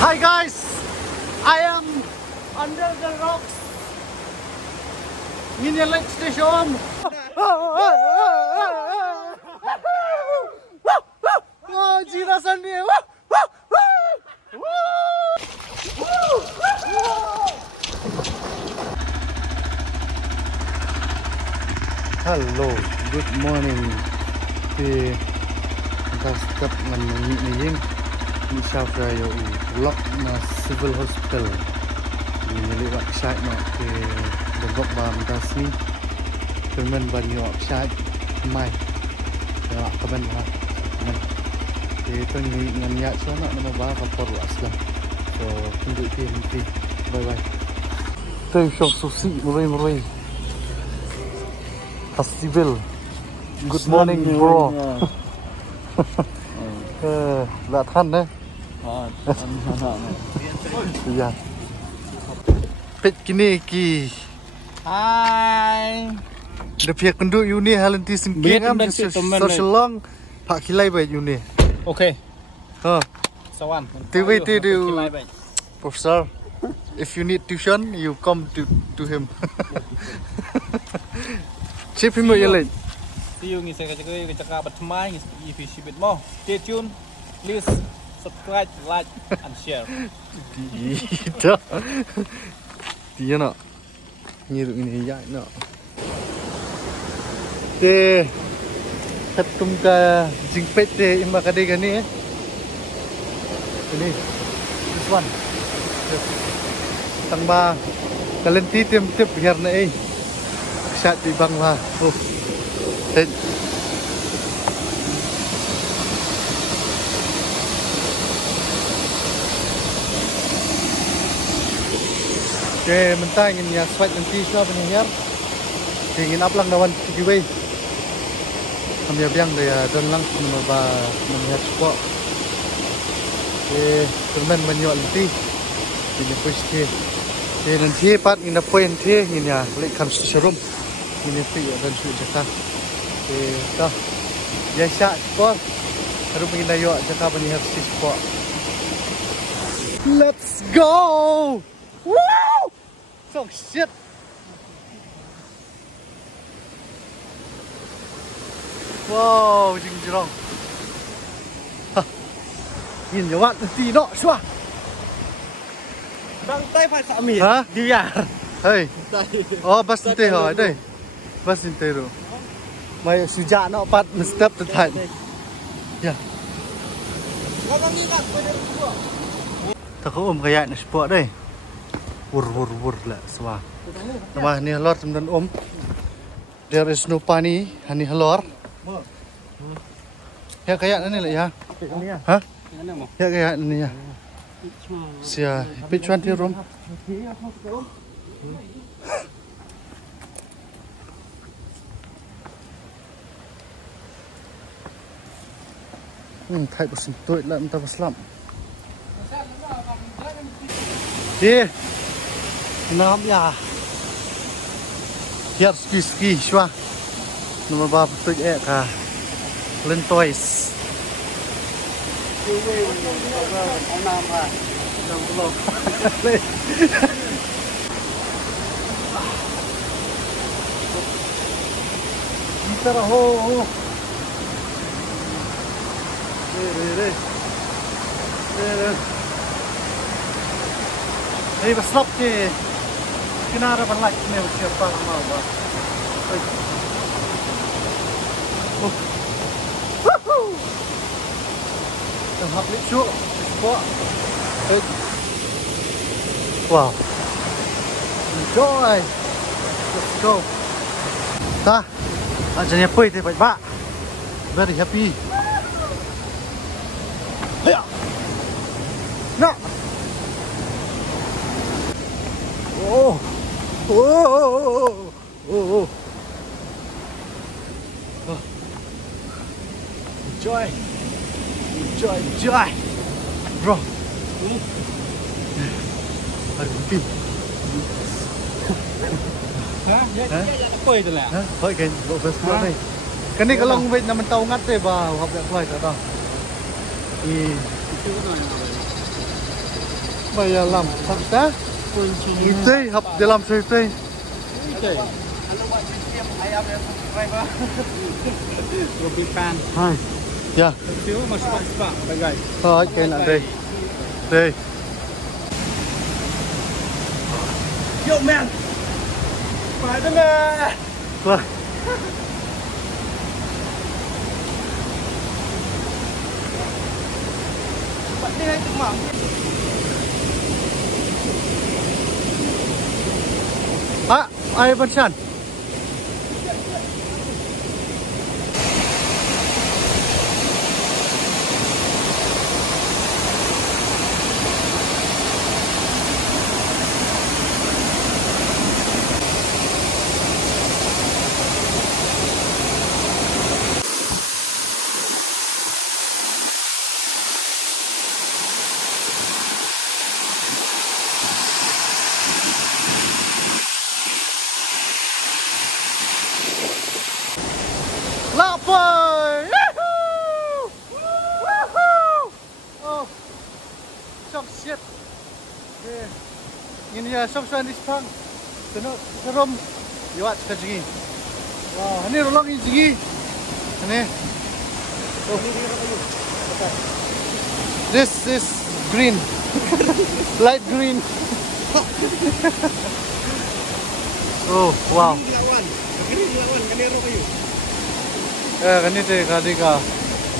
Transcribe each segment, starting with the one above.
Hi guys, I am under the rocks. Ini lake station. Oh, jirasan dia. Hello, good morning. Thì ta step ngành nghỉ Ni South Rayo Lock na Civil Hospital. Ini lewat site nak ke Bangkok Bahamas ni. Kemen banyak site mai. Ya, kemen lah. Itu ni nganyak sana nama bah kapor aslam. So, tunggu nanti. Bye bye. Teu shop susi murai. Festival. Good morning, bro. Là thân đấy. Iya. Pet kini ki. Hai. The pihak kenduk uni halanti singking am social long pak kilai baik uni. Okay. Ha. Sawan. TV Professor, if you need tuition, you come to him. Chip him ya lain. See you ngisi ke cakap bertemai ngisi visi bit mo. Stay tune. Please subscribe, like, and share. Dia. Dia nak. Ngiru ini ya nak. Te ketum ka jingpet te imba kade gani Ini. This one. Tang ba kalenti tem tip biar na Sat di bang lah. Oh. Okay, mentah ingin ya swipe nanti siapa penyiar. Ingin uplang dawan giveaway. Kami biang dia dan langsung membawa menyiar sport. Okay, teman menyuat nanti. Ini pasti. Okay, nanti part ini poin nanti ini ya lek kan serum. Ini tu dan sudah cakap. Okay, dah. Biasa sport. Harus ingin ayok cakap menyiar sport. Let's go. Woo! So shit. Wow, jing jirong. Ha. Nhìn nhiều bạn tí nọ xua. Bang tay phải sợ mì. Hả? Đi à? Hey. Oh, bas inte hỏi đây. Bas inte rồi. Mày sử dạ nó bắt mình step từ thành. Ya. Tak kau kayak ni sport deh. Wur lah semua. Nama ni halor teman There is no pani, hani halor. Ya kayak ni lah ya. Hah? Ya kayak ni ya. Sia, which one di room? Thay bersih tuh lah, entah berselam. Nam ya. Hiệp ski xóa. Nó ba tự cả. Lên toys. Nam à. Đồng lô. Kita ho. Đây. Đây bác slop thì cái nào ra bằng lạnh nếu chưa vào màu vào. Đừng học lĩnh xuống. Wow. Enjoy. Let's go. Ta. Aja nyapoi thì bác. Very happy. No. Oh. Enjoy. Bro. Aduh, pin. Hah? Ya apa itu lah? Hah? Thôi cái bộ vest này. Cái này có lông vậy là mình tàu ngắt để vào học được lại đó. Thì Bayar lam. Sakta? Itu hap dalam cerita. Roti pan. Hai. Ya. Siu mas pak bagai. Thôi cái là đây. Đây. Yo man. Spider-Man. Vâng. Bạn đi hay tự mỏng. Ai vẫn sẵn. Lapar! Woohoo! Woohoo! Oh, some shit. Ini ya, some shit di sepang. Serum. Iwat sekali. Wah, ini rolong ini segi. Ini. Oh. This is green. Light green. Oh, wow. Kani teh kadi ka.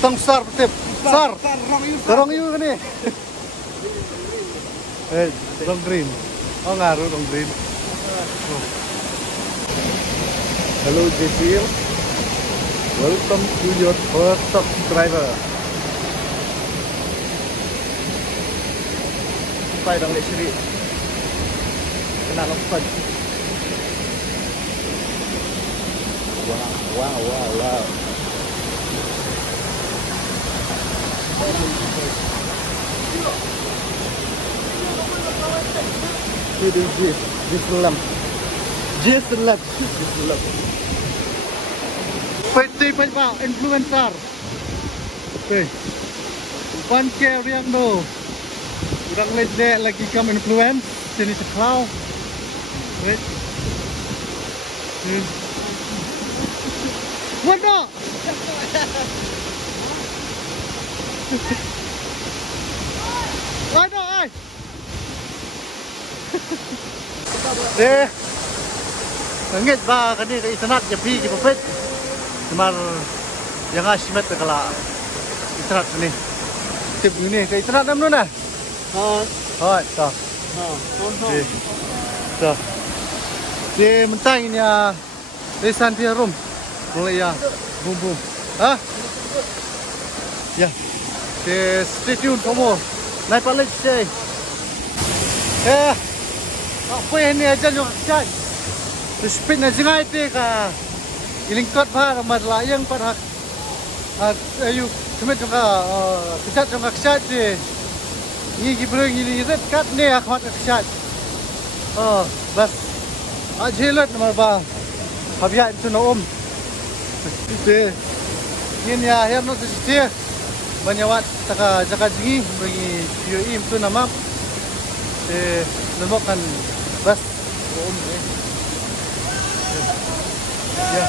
Stang sar petip. Sar. Dorong yu kani. Dong green. Oh ngaruh dong green. Hello Jesir. Welcome to your first subscriber. Sampai dong Jesir. Kena lepas. Wow. Just left. PT Pak influencer. Oke. Panke riang do. Urang lejek lagi kam influence sini seklau. Wait. Mana? Mana ai? Ngit ba kani ke internet je pi ke profit. Cuma yang asimet kala internet ni. Tip ni ke internet nam nu na. Hai, tak. Tak. Dia mentang ini ya. Desan dia room. Boleh ya. Boom. Hah? Ya. Stay tuned for more. Naik balik say. Apa ini aja juga cai. Speed na jingai te ka. Ilingkot ba ramad layang par hak. Ayu kemet juga kecat juga kecat je. Ni gibreng ini red kat ni akhwat kecat. Bas. Ajelat nama ba. Habia itu na om. Itu. Ini ya yang nak setia. Banyawat taka jaga jingi bagi UAE itu nama. Lemokan bas om. Ya.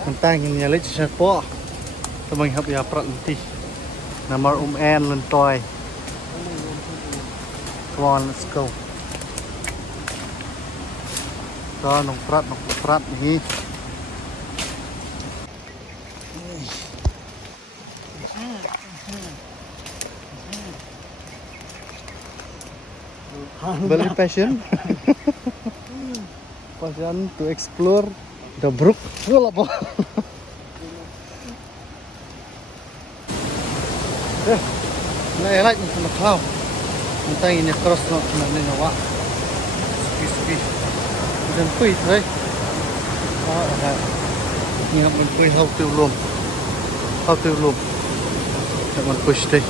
Mentang ini lagi siapa? Teman hab ya prat nanti. Nama En lentoy. Come on, let's go. Đó nong prat ni. Very passion. Passion to explore the brook. Wala po. Naelaj na cloud. Mentang ini cross no na wa. Sepi. đừng quỳ thôi đó là như mình quỳ hậu tiêu luôn để mình quỳ đi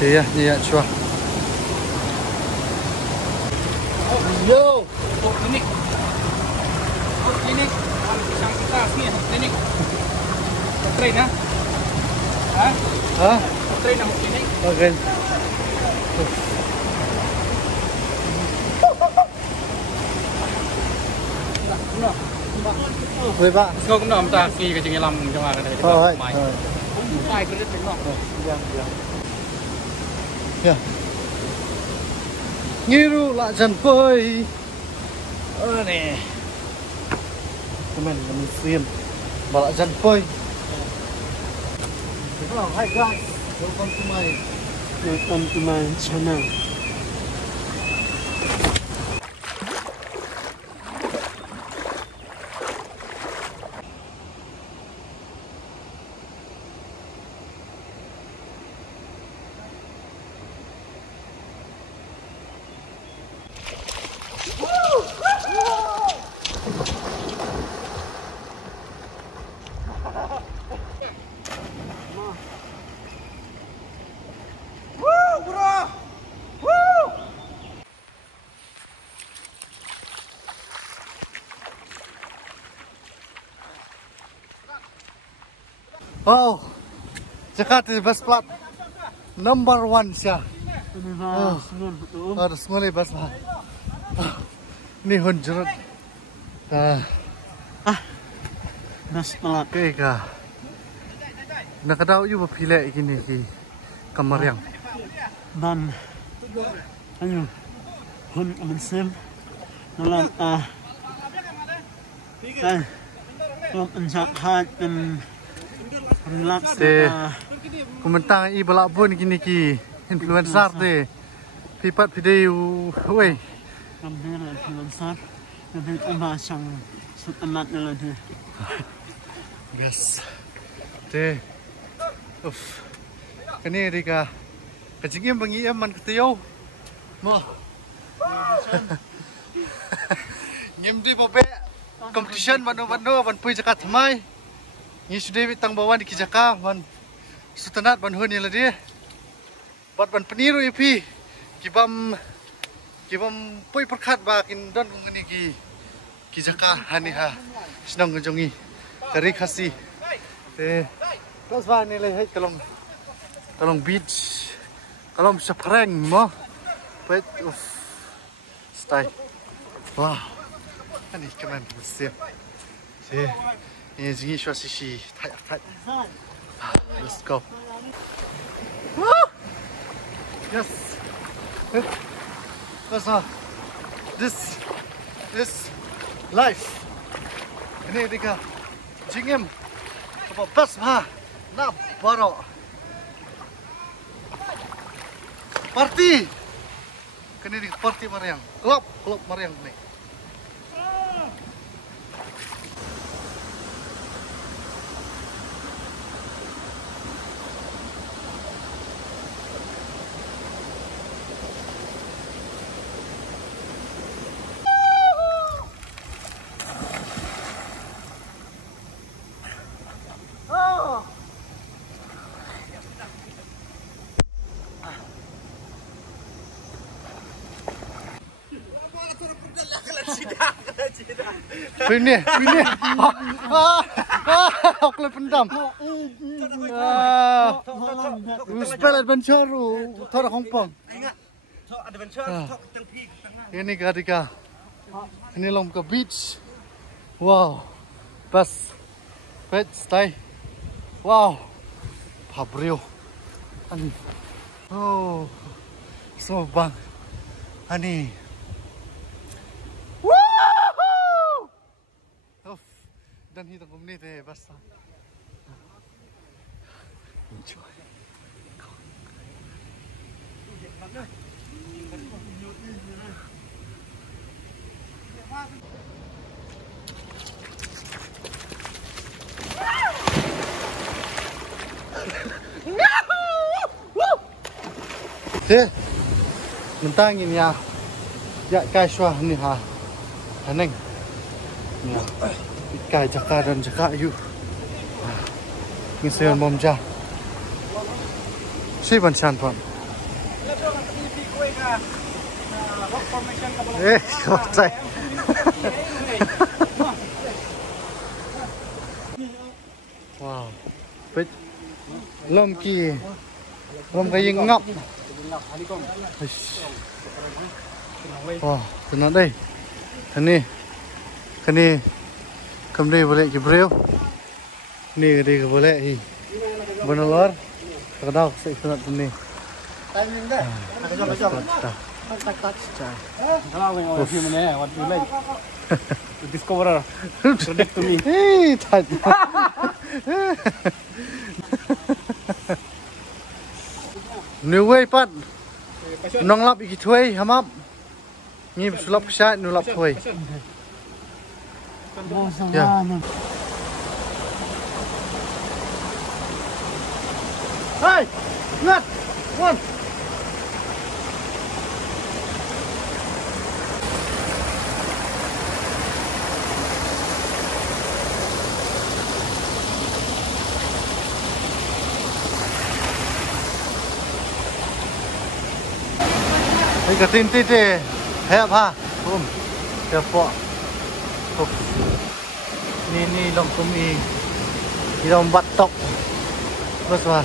thì như vậy chưa Yo, klinik. Klinik. Sang kita sini klinik. Train ya? hả Train nak klinik. ok Thôi bạn. Kau kena minta ki ke jengi lam jangan ada di Rồi. mai. Mai kredit tengok. Ya. Ngiru lại dần phơi. Nè. Mình xuyên. Mà lại dần phơi. Hi guys. Welcome to my channel. Oh, Jakarta is best plat number 1 siya. Ada semua best plat. Ni hunjurut. Best plat kaya. Nakadaw yung mapila ikini ki Kamaryang. Dan ayo hun amansim nalang kalau penjahat dan relax Kumentang i balak pun kini ki influencer te. Pipat video weh. kamera influencer dan amasang sutamat na lang dia. Yes. Te. Kani dika. Kajingim bangi man ketiyo. Mo. Ngim di bobe. Competition mano ban pui Jakarta mai. Ni sudah bitang bawan di Kijaka ban sutanat ban hun yala dia. Bat ban peniru ipi. Kibam pui perkat ba kin don ngani ki Kijaka haniha. Senang ngejongi. Kari kasih. Terus ba ni leh kalong beach. Kalong sepreng mo. Pet stay. Wow. Ani kaman siap. Ini jingi sih tight. Let's go. Yes. This is life. Ini dika jingim. Apa pas mah? Na baro. Party. Kini di party Maryang. Klub Maryang nih. Ini. Aku pendam. Spell adventure thora Hongkong. Ini Gadika. Ini lom ke beach. Wow. Pas. Pet stay. Wow. Pabrio. Ani. Oh. So bang. Ani. Dan hidup ini deh basta. Enjoy. Thế, mình ta nhìn nhà, dạ cai xoa như hà, Haneng. Ya. Ikai jaka dan jaka yuk. Ngisian momja. Si bansan pon. Kotai. Wow. Bet. Lom kayi ngap. Wah, tenang deh. Kani kamde boleh kibreu. Ni kadi boleh hi. Benolor. Kadang saya kena ni. Timing dah. Kalau orang film ni, what you like? To discover, predict to me. Hey, tak. New way pat. Nong lap iki thuai hamap. Ni sulap ksat nu lap thuai. Ya. Hey, ngat. One. Cái tin tít đi hẹp ha hôm chờ phọ phục ni lòng cung y đi lòng bắt tóc bớt vào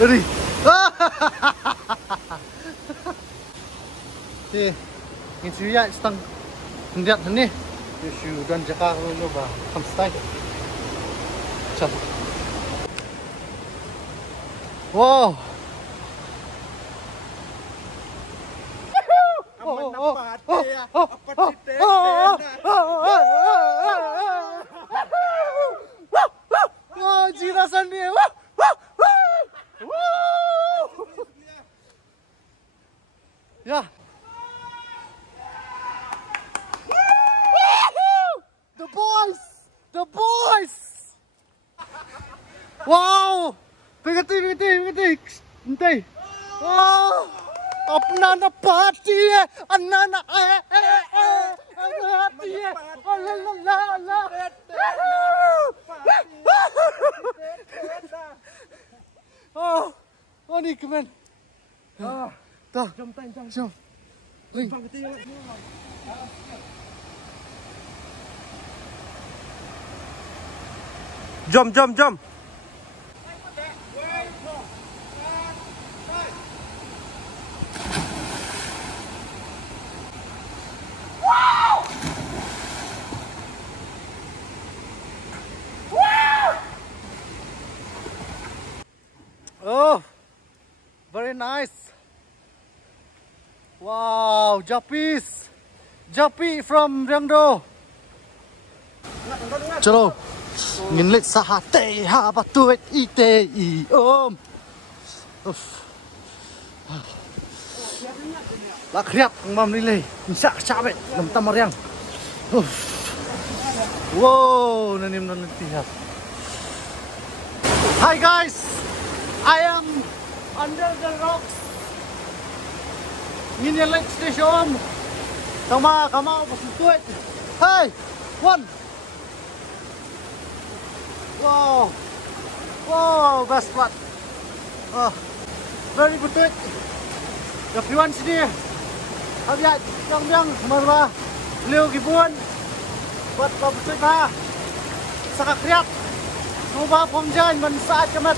đi thì cái chú ya tăng điện thế này cái chú đoàn jaka hơn nó vào làm style chặt wow. Oh, jirasan dia. Ya. The boys. Wow. Pegati. Wow. अपना ना पार्टी है अन्ना ना पार्टी है ला oh ni kemen dah jom ling jom Oh, very nice. Wow, Japi from Rangdo. Chalo, nghìn lệ sa tê ha ba tuet i tê i ôm. Lá khriap mam đi lê, sa vậy, làm tâm riang. Wow, nanim nan tihat. Hi guys. I am under the rocks. Nhìn lake station. Come on, do it. Hey, one. Wow, best spot. Very good. Everyone sini. Abiat, yang marwa. Leo gibuan. Buat pabut ha. Saka kriap. Coba pemjan manfaat kemat.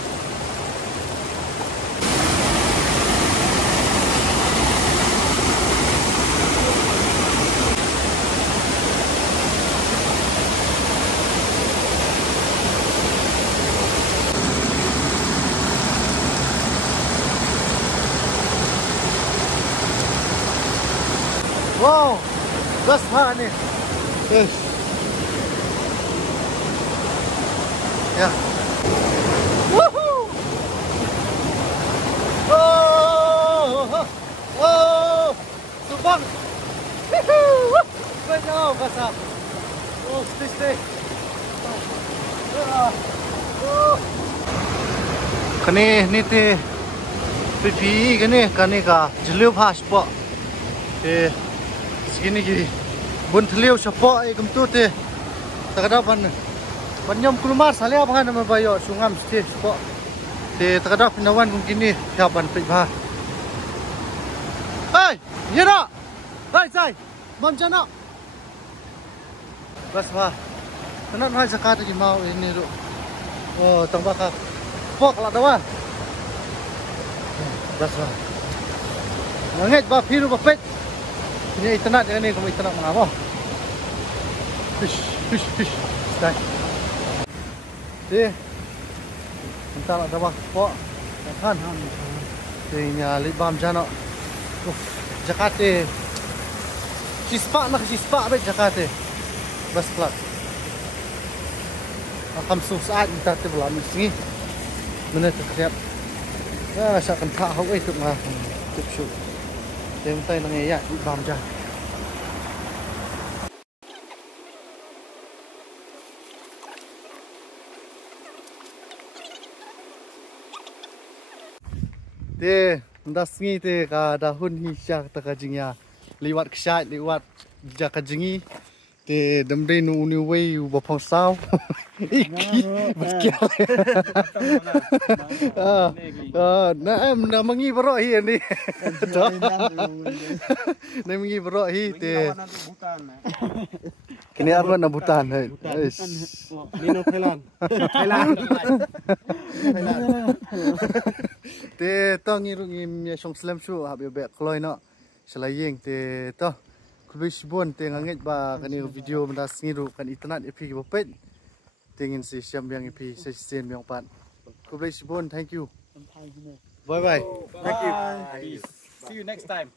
Wow, best part nih. Ya. Woohoo! Oh, subang. Benar, basah. Oh, stay. Kani ni pipi kani ka jelu pas po. segini gini bun teliu cepok ikum tu teh tak ada pan nyom kulumar salia apa nama bayo sungam teh cepok teh tak ada penawan mungkin ni siapan pibah. Hey, Yera, hey say, bonjana. Bas bah, kenapa hai zakat lagi mau ini tu? Oh, tambah kak, pok lah dah. Bas bah. Langit bah biru bah pet. Ini internet yang ni kamu internet mana bah? Fish. Stay. Deh. Entah lah dah bah. Pok. Kan. Ini libam jana. Jakarta. Cispak bet Jakarta. Bas kelak. Akan saat kita tu belah ni. Mana tersiap. Ya, saya akan tahu itu mah. Cukup. Tem tay nang ya libam jah. Te ndasngi te ka dahun hisyak ta kajingya liwat kshat liwat jakajingi te damre nu ni wei ba phong sao iki bakia na em na mangi bro hi ni na mangi bro hi te kini arwan na Bhutan hai Nino Thailand te to ngi ru ngi song slam su ha be kloi no selayeng te to kubis bon te ngangit ba kani video mendas ngi ru kan internet epi bopet tingin si siam yang epi se sen yang pan kubis bon thank you bye bye Thank you. See you next time.